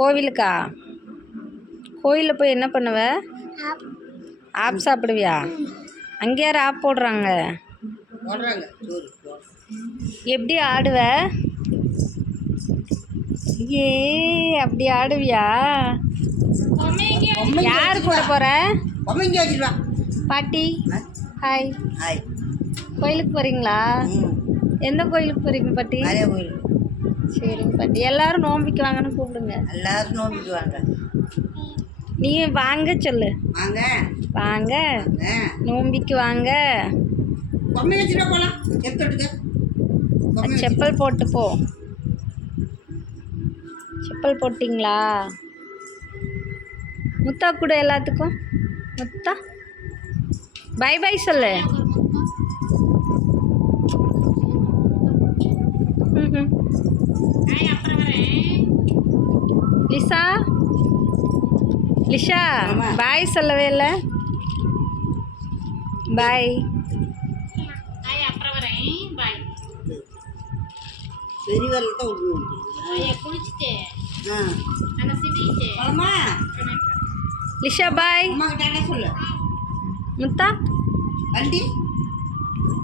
கோவிலுக்கா? கோயிலில் போய் என்ன பண்ணுவ? ஆப். சாப்பிடுவியா? அங்கே யார் ஆப் போடுறாங்க? எப்படி ஆடுவ? ஏ அப்படி ஆடுவியா? யார் கூட போற? பாட்டி ஹாய். ஹாய். கோயிலுக்கு போறீங்களா? ம். எந்த கோயிலுக்கு போறீங்க பாட்டி? சரிங்க பாட்டி எல்லாரும் நோம்பிக்கு வாங்கன்னு கூப்பிடுங்க. எல்லாரும் நோம்பிக்கு வாங்க நீ வாங்க சொல்லு. வாங்க. வாங்க. நோம்பிக்கு வாங்க. செப்பல் போட்டு போ. செப்பல் போட்டிங்களா? முத்தா கூட எல்லாத்துக்கும். முத்தா? பை பை சொல்லு. ம்ஹும். லிசா? லிஷா. பாய் சொல்லவே இல்லை. பாய் பெரிய வேலை தான் விடணும் போலாமா லிஷா பாய் சொல்லு. முத்தா? வண்டி?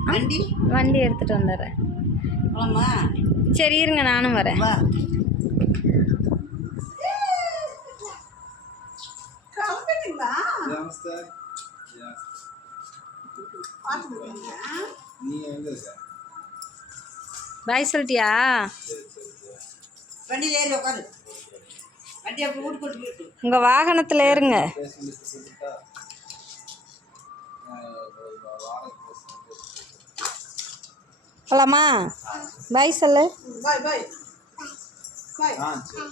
வண்டி? வண்டி எடுத்துகிட்டு வந்துடுறேன். சரி இருங்க நானும் வரேன். Yes. நீ எங்க பாய் சொல்லிட்டியா சரி சரி சரி வண்டியில் ஏறி உட்காரு. வண்டி அப்படி வீட்டு கொண்டு போயிட்டு உங்கள் வாகனத்தில் ஏறுங்க. போலாமா? பாய் சொல்லு. பாய் பாய். பாய். சரி.